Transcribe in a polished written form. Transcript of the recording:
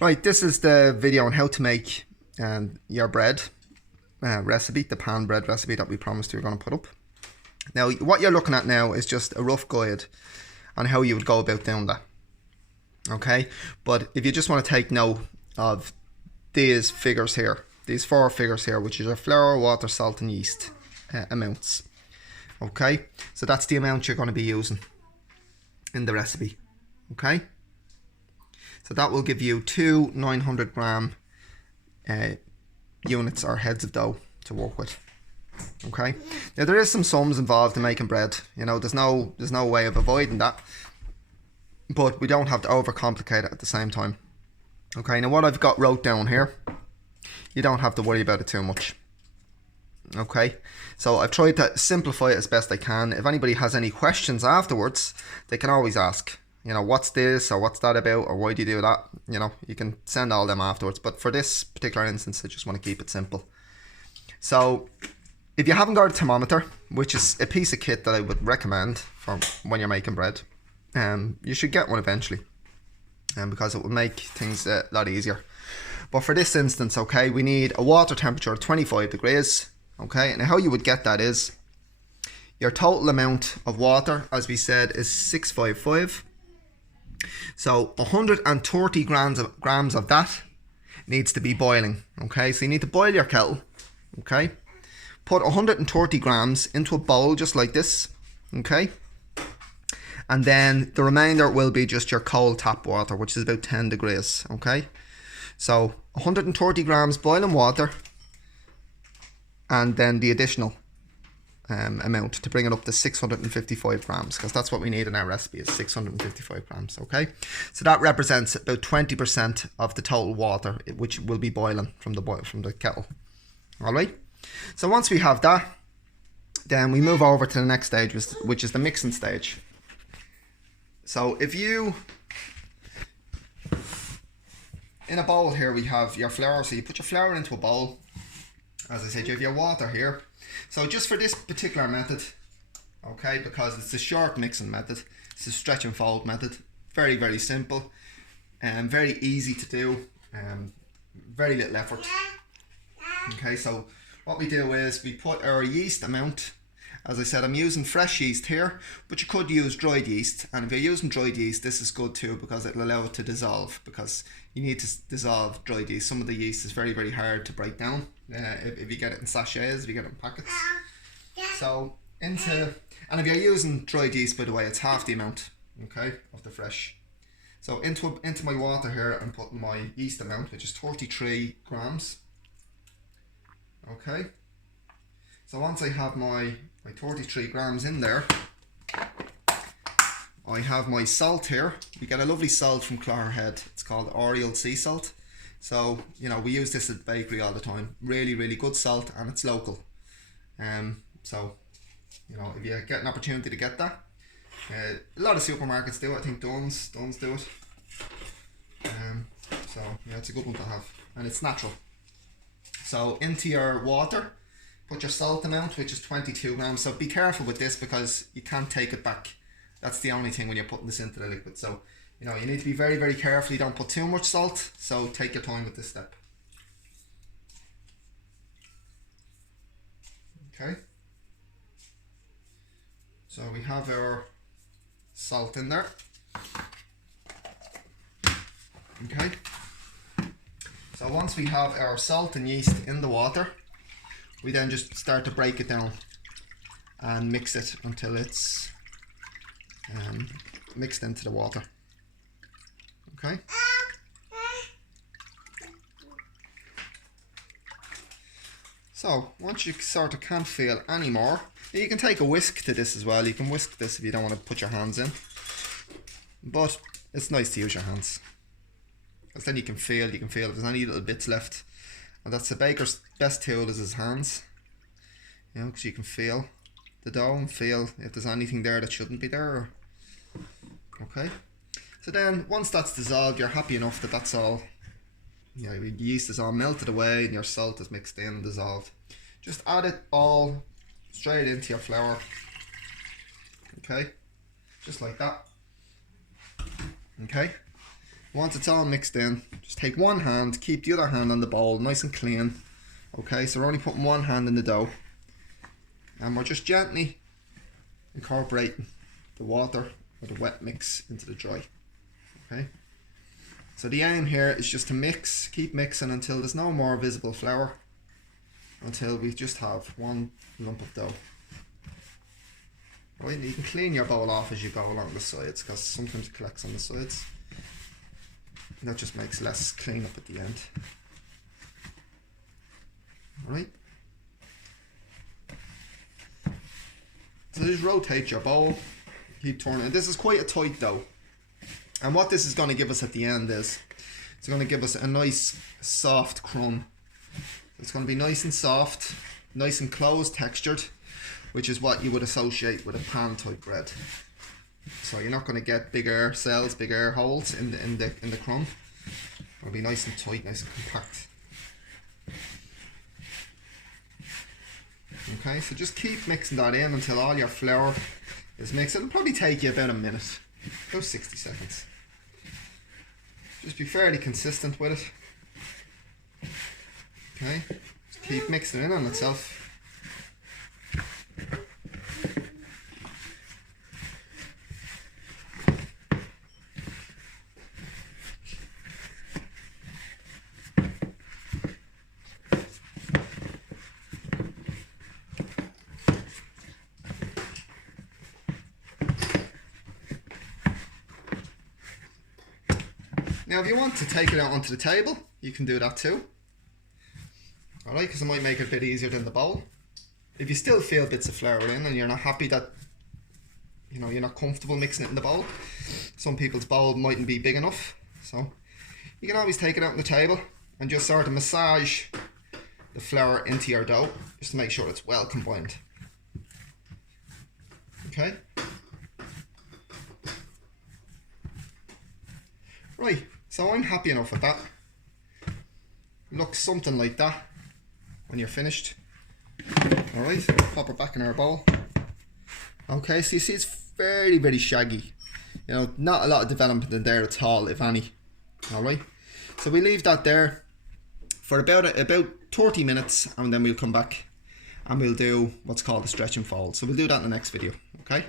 Right, this is the video on how to make your bread recipe, the pan bread recipe that we promised we were going to put up. Now, what you're looking at now is just a rough guide on how you would go about doing that. Okay, but if you just want to take note of these figures here, these 4 figures here, which is your flour, water, salt and yeast amounts. Okay, so that's the amount you're going to be using in the recipe. Okay, so that will give you 2 900 gram units or heads of dough to work with. Okay, now there is some sums involved in making bread. You know, there's no way of avoiding that, but we don't have to overcomplicate it at the same time. Okay, now what I've got wrote down here, you don't have to worry about it too much. Okay, so I've tried to simplify it as best I can. If anybody has any questions afterwards, they can always ask, you know, what's this or what's that about or why do you do that? You know, you can send all them afterwards, but for this particular instance I just want to keep it simple. So if you haven't got a thermometer, which is a piece of kit that I would recommend for when you're making bread, you should get one eventually, because it will make things a lot easier. But for this instance, okay, we need a water temperature of 25 degrees. Okay, and how you would get that is your total amount of water, as we said, is 655. So 130 grams of that needs to be boiling. Okay, so you need to boil your kettle. Okay, put 130 grams into a bowl just like this. Okay, and then the remainder will be just your cold tap water, which is about 10 degrees. Okay, so 130 grams boiling water, and then the additional amount to bring it up to 655 grams, because that's what we need in our recipe, is 655 grams. Okay, so that represents about 20% of the total water which will be boiling from the kettle. All right, so once we have that, then we move over to the next stage, which is the mixing stage. So if you, in a bowl here we have your flour, so you put your flour into a bowl. As I said, you have your water here. So just for this particular method, okay, because it's a short mixing method, it's a stretch and fold method, very, very simple, and very easy to do, very little effort. Okay, so what we do is we put our yeast amount. As I said, I'm using fresh yeast here, but you could use dried yeast, and if you're using dried yeast, this is good too, because it'll allow it to dissolve, because you need to dissolve dried yeast. Some of the yeast is very, very hard to break down if you get it in sachets, if you get it in packets. So and if you're using dried yeast, by the way, it's half the amount, okay, of the fresh. So into my water here, I'm putting my yeast amount, which is 33 grams. Okay, so once I have my 33 grams in there, I have my salt here. We get a lovely salt from Clogherhead. It's called Oriel sea salt. So, you know, we use this at the bakery all the time. Really, really good salt, and it's local. So, you know, if you get an opportunity to get that, a lot of supermarkets do it. I think Dunn's do it. So yeah, it's a good one to have, and it's natural. So into your water, put your salt amount, which is 22 grams. So be careful with this, because you can't take it back. That's the only thing when you're putting this into the liquid. So, you know, you need to be very, very careful. You don't put too much salt. So take your time with this step. Okay. So we have our salt in there. Okay. So once we have our salt and yeast in the water, we then just start to break it down and mix it until it's mixed into the water. Okay. So once you sort of can't feel anymore, you can take a whisk to this as well. You can whisk this if you don't want to put your hands in, but it's nice to use your hands, because then you can feel if there's any little bits left. And that's the baker's best tool, is his hands. You know, because you can feel the dough and feel if there's anything there that shouldn't be there. Okay. So then once that's dissolved, you're happy enough that that's all, you know, your yeast is all melted away and your salt is mixed in and dissolved. Just add it all straight into your flour. Okay. Just like that. Okay. Once it's all mixed in, just take one hand, keep the other hand on the bowl, nice and clean. Okay, so we're only putting one hand in the dough. And we're just gently incorporating the water or the wet mix into the dry. Okay. So the aim here is just to mix, keep mixing until there's no more visible flour. Until we just have one lump of dough. Right, you can clean your bowl off as you go along the sides, because sometimes it collects on the sides. And that just makes less cleanup at the end. Alright. So just rotate your bowl, keep turning. This is quite a tight dough. And what this is going to give us at the end is, it's going to give us a nice soft crumb. It's going to be nice and soft, nice and close textured, which is what you would associate with a pan type bread. So you're not going to get big air cells, big air holes in the crumb. It'll be nice and tight, nice and compact. Okay, so just keep mixing that in until all your flour is mixed. It'll probably take you about a minute, about 60 seconds. Just be fairly consistent with it. Okay, just keep mixing it in on itself. Now if you want to take it out onto the table, you can do that too. Alright, because it might make it a bit easier than the bowl. If you still feel bits of flour in and you're not happy that, you know, you're not comfortable mixing it in the bowl, some people's bowl mightn't be big enough, so you can always take it out on the table and just sort of massage the flour into your dough just to make sure it's well combined. Okay. Right, so I'm happy enough with that. Looks something like that when you're finished. Alright, pop it back in our bowl. Okay, so you see it's very, very shaggy. You know, not a lot of development in there at all, if any. Alright, so we leave that there for about 30 minutes, and then we'll come back and we'll do what's called a stretch and fold. So we'll do that in the next video, okay?